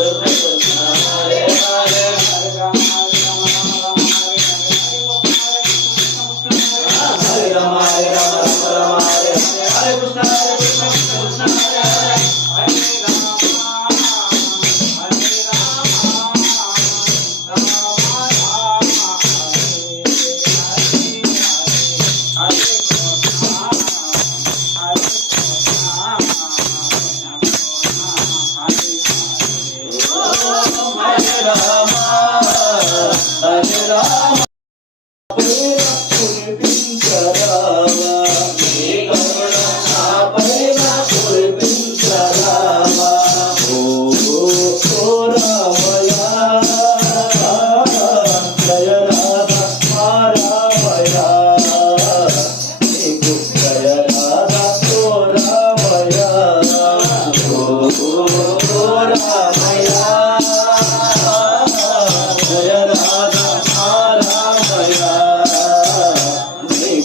Amen.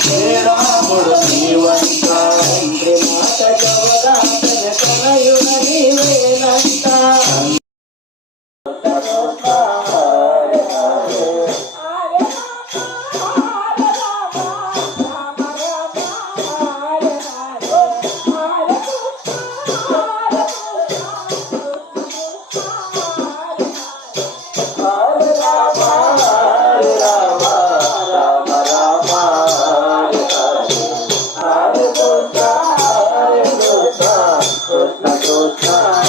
శ్రీరాముడు Jeevan Oh.